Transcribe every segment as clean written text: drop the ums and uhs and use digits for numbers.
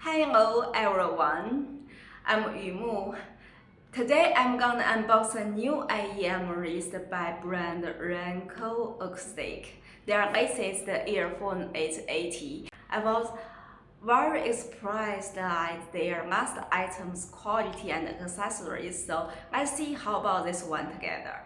Hello everyone, I'm Yumu. Today I'm gonna unbox a new IEM released by brand Ranko Acoustics. Their latest earphone 880. I was very surprised at their last item's quality and accessories, so let's see how about this one together.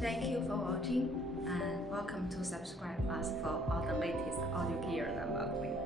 Thank you for watching and welcome to subscribe us for all the latest audio gear unboxing.